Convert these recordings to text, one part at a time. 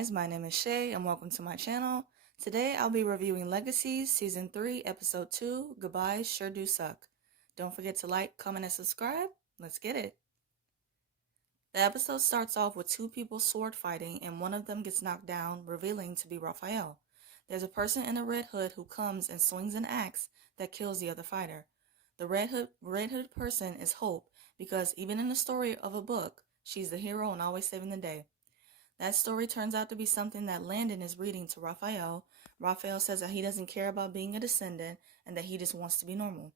guys, my name is Shay and welcome to my channel. Today I'll be reviewing Legacies Season 3, Episode 2, Goodbyes Sure Do Suck. Don't forget to like, comment, and subscribe. Let's get it. The episode starts off with two people sword fighting and one of them gets knocked down, revealing to be RAFAEL. There's a person in a red hood who comes and swings an axe that kills the other fighter. The red hood person is Hope because even in the story of a book, she's the hero and always saving the day. That story turns out to be something that Landon is reading to RAFAEL. RAFAEL says that he doesn't care about being a descendant and that he just wants to be normal.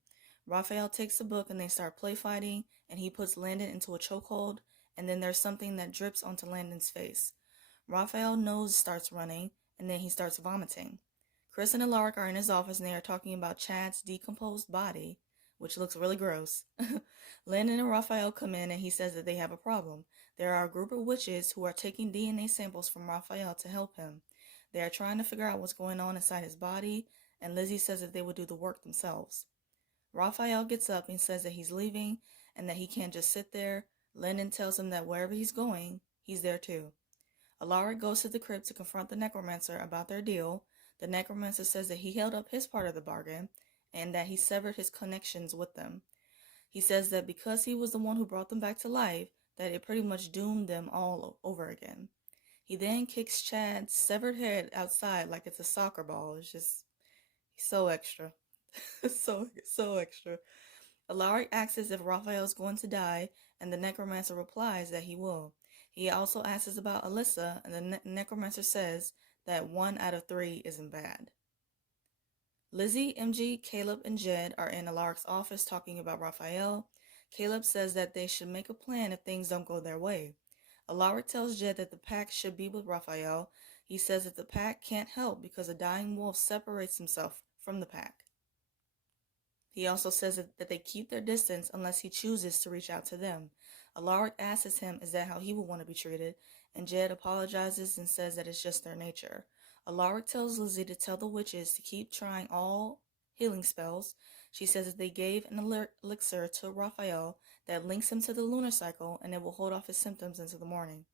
RAFAEL takes the book and they start play fighting and he puts Landon into a chokehold and then there's something that drips onto Landon's face. RAFAEL's nose starts running and then he starts vomiting. Chris and Alaric are in his office and they are talking about Chad's decomposed body, which looks really gross. Landon and RAFAEL come in and he says that they have a problem. There are a group of witches who are taking DNA samples from RAFAEL to help him. They are trying to figure out what's going on inside his body, and Lizzie says that they will do the work themselves. RAFAEL gets up and says that he's leaving and that he can't just sit there. Landon tells him that wherever he's going, he's there too. Alaric goes to the crypt to confront the necromancer about their deal. The necromancer says that he held up his part of the bargain and that he severed his connections with them. He says that because he was the one who brought them back to life, that it pretty much doomed them all over again. He then kicks Chad's severed head outside like it's a soccer ball. It's just, he's so extra. so extra. Alaric asks if RAFAEL is going to die, and the necromancer replies that he will. He also asks about Alyssa, and the necromancer says that 1 out of 3 isn't bad. Lizzie, MG, Caleb, and Jed are in Alaric's office talking about RAFAEL. Caleb says that they should make a plan if things don't go their way. Alaric tells Jed that the pack should be with RAFAEL. He says that the pack can't help because a dying wolf separates himself from the pack. He also says that they keep their distance unless he chooses to reach out to them. Alaric asks him, is that how he would want to be treated? And Jed apologizes and says that it's just their nature. Alaric tells Lizzie to tell the witches to keep trying all healing spells. She says that they gave an elixir to RAFAEL that links him to the lunar cycle and it will hold off his symptoms into the morning.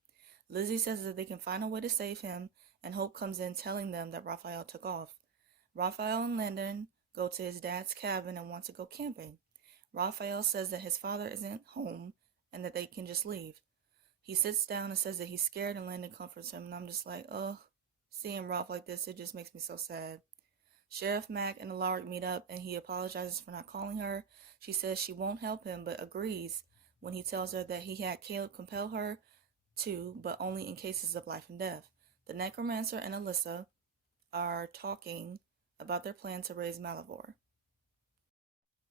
Lizzie says that they can find a way to save him, and Hope comes in telling them that RAFAEL took off. RAFAEL and Landon go to his dad's cabin and want to go camping. RAFAEL says that his father isn't home and that they can just leave. He sits down and says that he's scared, and Landon comforts him, and I'm just like, oh, seeing Ralph like this, it just makes me so sad. Sheriff Mac and Alaric meet up and he apologizes for not calling her. She says she won't help him but agrees when he tells her that he had Caleb compel her to, but only in cases of life and death. The necromancer and Alyssa are talking about their plan to raise Malivore.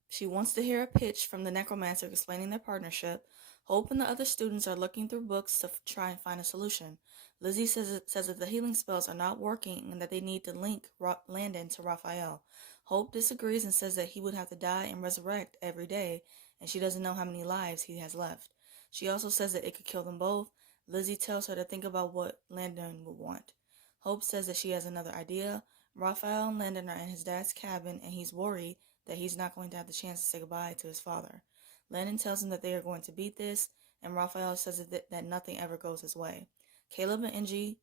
She wants to hear a pitch from the necromancer explaining their partnership. Hope and the other students are looking through books to try and find a solution. Lizzie says that the healing spells are not working and that they need to link Landon to RAFAEL. Hope disagrees and says that he would have to die and resurrect every day, and she doesn't know how many lives he has left. She also says that it could kill them both. Lizzie tells her to think about what Landon would want. Hope says that she has another idea. RAFAEL and Landon are in his dad's cabin and he's worried that he's not going to have the chance to say goodbye to his father. Landon tells him that they are going to beat this, and RAFAEL says that nothing ever goes his way. Caleb and Angie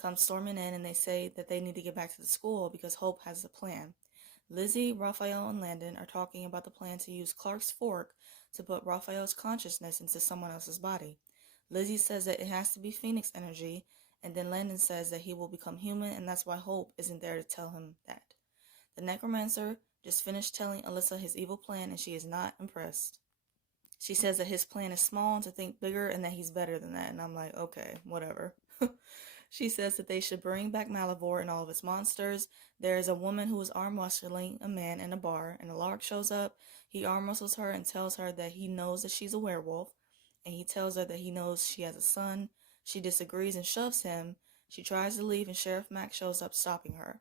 come storming in and they say that they need to get back to the school because Hope has a plan. Lizzie, RAFAEL, and Landon are talking about the plan to use Clark's fork to put RAFAEL's consciousness into someone else's body. Lizzie says that it has to be Phoenix energy, and then Landon says that he will become human, and that's why Hope isn't there to tell him that. The necromancer just finished telling Alyssa his evil plan, and she is not impressed. She says that his plan is small and to think bigger and that he's better than that, and I'm like, okay, whatever. She says that they should bring back Malivore and all of its monsters. There is a woman who is arm wrestling a man in a bar, and Alaric shows up. He arm wrestles her and tells her that he knows that she's a werewolf, and he tells her that he knows she has a son. She disagrees and shoves him. She tries to leave, and Sheriff Mac shows up, stopping her.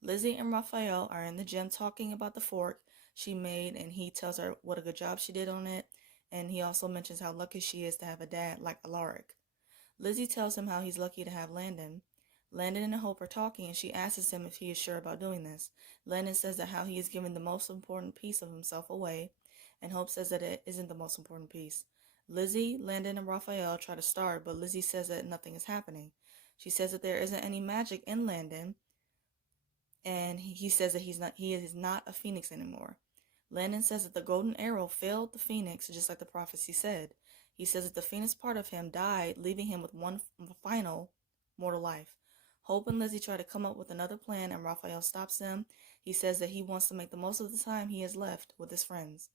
Lizzie and RAFAEL are in the gym talking about the fork she made, and he tells her what a good job she did on it, and he also mentions how lucky she is to have a dad like Alaric. Lizzie tells him how he's lucky to have Landon. Landon and Hope are talking, and she asks him if he is sure about doing this. Landon says that how he is giving the most important piece of himself away, and Hope says that it isn't the most important piece. Lizzie, Landon, and RAFAEL try to start, but Lizzie says that nothing is happening. She says that there isn't any magic in Landon, and he says that he is not a phoenix anymore. Landon says that the golden arrow failed the phoenix, just like the prophecy said. He says that the phoenix part of him died, leaving him with one final mortal life. Hope and Lizzie try to come up with another plan, and Raphael stops them. He says that he wants to make the most of the time he has left with his friends.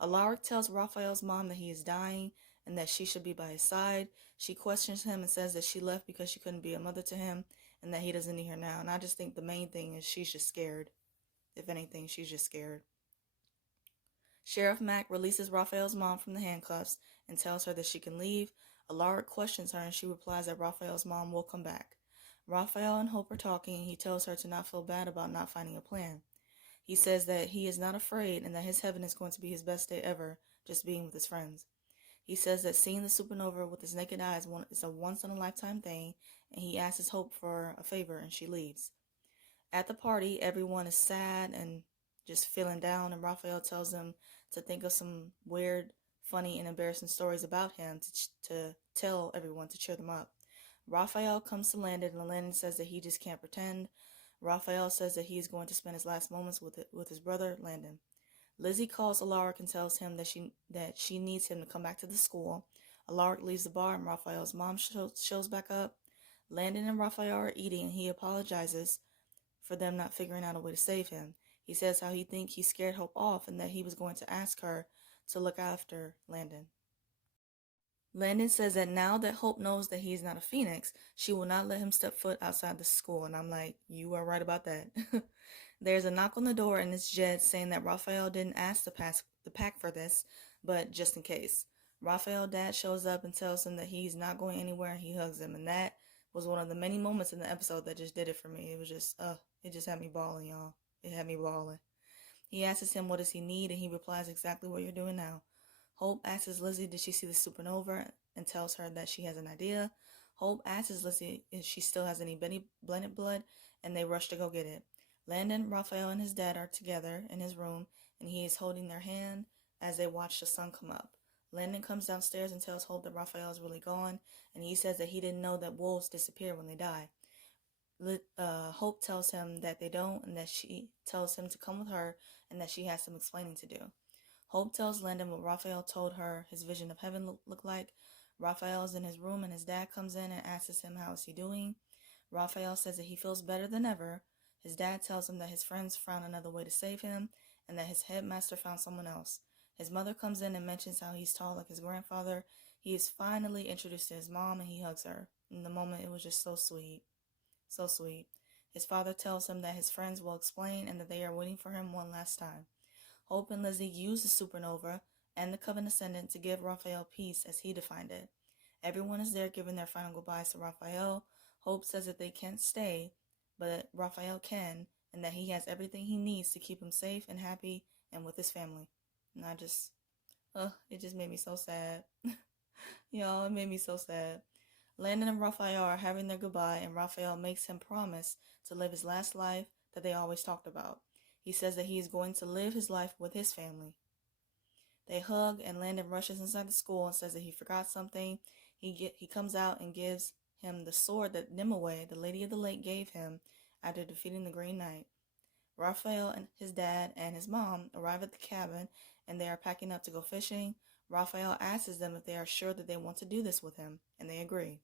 Alaric tells Raphael's mom that he is dying and that she should be by his side. She questions him and says that she left because she couldn't be a mother to him and that he doesn't need her now. And I just think the main thing is she's just scared. If anything, she's just scared. Sheriff Mack releases Raphael's mom from the handcuffs and tells her that she can leave. Alaric questions her and she replies that Raphael's mom will come back. Raphael and Hope are talking and he tells her to not feel bad about not finding a plan. He says that he is not afraid and that his heaven is going to be his best day ever, just being with his friends. He says that seeing the supernova with his naked eyes is a once-in-a-lifetime thing, and he asks Hope for a favor and she leaves. At the party, everyone is sad and just feeling down, and Raphael tells them to think of some weird, funny, and embarrassing stories about him to tell everyone to cheer them up. Raphael comes to Landon, and Landon says that he just can't pretend. Raphael says that he is going to spend his last moments with his brother, Landon. Lizzie calls Alaric and tells him that she needs him to come back to the school. Alaric leaves the bar and Raphael's mom shows back up. Landon and Raphael are eating and he apologizes for them not figuring out a way to save him. He says how he scared Hope off and that he was going to ask her to look after Landon. Landon says that now that Hope knows that he's not a phoenix, she will not let him step foot outside the school. And I'm like, you are right about that. There's a knock on the door and it's Jed saying that Raphael didn't ask the pack for this, but just in case. Raphael's dad shows up and tells him that he's not going anywhere and he hugs him. And that was one of the many moments in the episode that just did it for me. It was just, it just had me bawling, y'all. It had me bawling. He asks him what does he need and he replies exactly what you're doing now. Hope asks Lizzie did she see the supernova and tells her that she has an idea. Hope asks Lizzie if she still has any blended blood and they rush to go get it. Landon, Raphael, and his dad are together in his room and he is holding their hand as they watch the sun come up. Landon comes downstairs and tells Hope that Raphael is really gone and he says that he didn't know that wolves disappear when they die. Hope tells him that they don't and that she tells him to come with her and that she has some explaining to do. Hope tells Landon what Raphael told her his vision of heaven looked like. Raphael is in his room and his dad comes in and asks him how is he doing. Raphael says that he feels better than ever. His dad tells him that his friends found another way to save him and that his headmaster found someone else. His mother comes in and mentions how he's tall like his grandfather. He is finally introduced to his mom and he hugs her. In the moment, it was just so sweet. So sweet. His father tells him that his friends will explain and that they are waiting for him one last time. Hope and Lizzie use the supernova and the Coven Ascendant to give Raphael peace as he defined it. Everyone is there giving their final goodbyes to Raphael. Hope says that they can't stay, but Raphael can, and that he has everything he needs to keep him safe and happy and with his family. And it just made me so sad. Y'all, it made me so sad. Landon and Raphael are having their goodbye, and Raphael makes him promise to live his last life that they always talked about. He says that he is going to live his life with his family. They hug, and Landon rushes inside the school and says that he forgot something. He comes out and gives him the sword that Nimue, the Lady of the Lake, gave him after defeating the Green Knight. Raphael and his dad and his mom arrive at the cabin, and they are packing up to go fishing. Raphael asks them if they are sure that they want to do this with him, and they agree.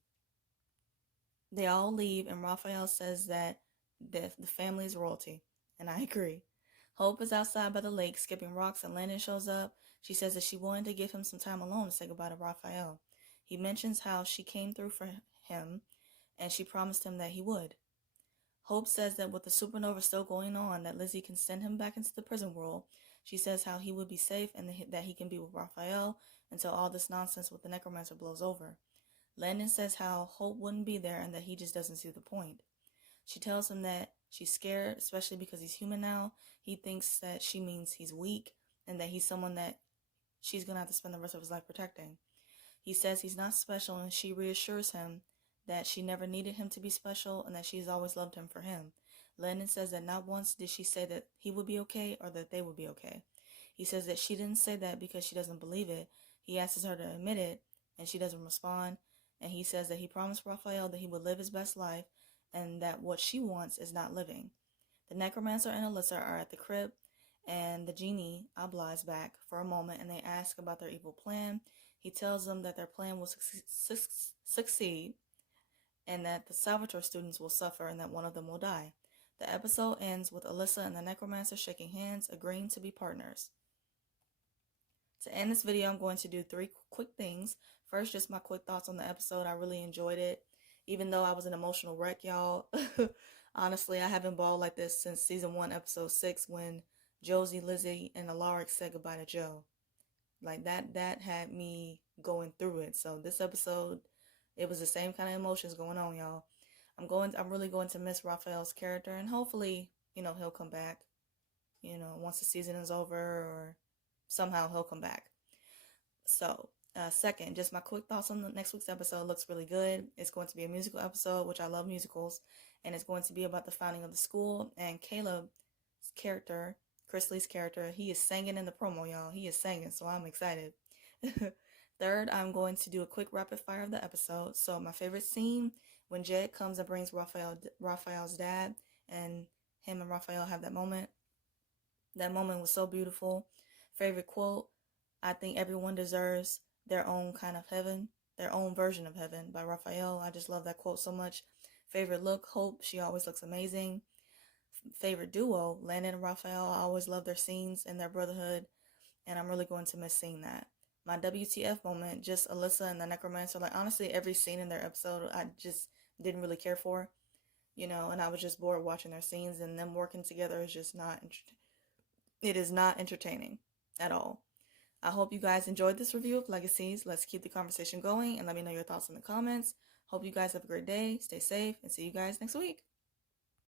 They all leave, and Raphael says that the family is royalty, and I agree. Hope is outside by the lake skipping rocks and Landon shows up. She says that she wanted to give him some time alone to say goodbye to Raphael. He mentions how she came through for him and she promised him that he would. Hope says that with the supernova still going on that Lizzie can send him back into the prison world. She says how he would be safe and that he can be with Raphael until all this nonsense with the necromancer blows over. Landon says how Hope wouldn't be there and that he just doesn't see the point. She tells him that she's scared, especially because he's human now. He thinks that she means he's weak and that he's someone that she's going to have to spend the rest of his life protecting. He says he's not special and she reassures him that she never needed him to be special and that she's always loved him for him. Landon says that not once did she say that he would be okay or that they would be okay. He says that she didn't say that because she doesn't believe it. He asks her to admit it and she doesn't respond. and he says that he promised RAFAEL that he would live his best life and that what she wants is not living. The necromancer and Alyssa are at the crib, and the genie, Abla, is back for a moment, and they ask about their evil plan. He tells them that their plan will succeed, and that the Salvatore students will suffer and that one of them will die. The episode ends with Alyssa and the necromancer shaking hands, agreeing to be partners. To end this video, I'm going to do 3 quick things. First, just my quick thoughts on the episode. I really enjoyed it, even though I was an emotional wreck, y'all. Honestly, I haven't bawled like this since season 1, episode 6, when Josie, Lizzie, and Alaric said goodbye to Joe. Like that had me going through it. So this episode, it was the same kind of emotions going on, y'all. I'm really going to miss RAFAEL's character, and hopefully, he'll come back, once the season is over, or somehow he'll come back. So, second, just my quick thoughts on the next week's episode. Looks really good. It's going to be a musical episode, which I love musicals, and it's going to be about the founding of the school. And Caleb's character, Chris Lee's character, he is singing in the promo, y'all. He is singing, so I'm excited. Third, I'm going to do a quick rapid fire of the episode. So my favorite scene, when Jed comes and brings RAFAEL's dad, and him and RAFAEL have that moment. That moment was so beautiful. Favorite quote, I think everyone deserves their own kind of heaven, their own version of heaven, by RAFAEL. I just love that quote so much. Favorite look, Hope. She always looks amazing. Favorite duo, Landon and RAFAEL. I always love their scenes and their brotherhood, and I'm really going to miss seeing that. My WTF moment, just Alyssa and the necromancer. Like, honestly, every scene in their episode, I just didn't really care for, and I was just bored watching their scenes, and them working together is just not it is not entertaining at all. I hope you guys enjoyed this review of Legacies. Let's keep the conversation going and let me know your thoughts in the comments. Hope you guys have a great day, stay safe, and see you guys next week.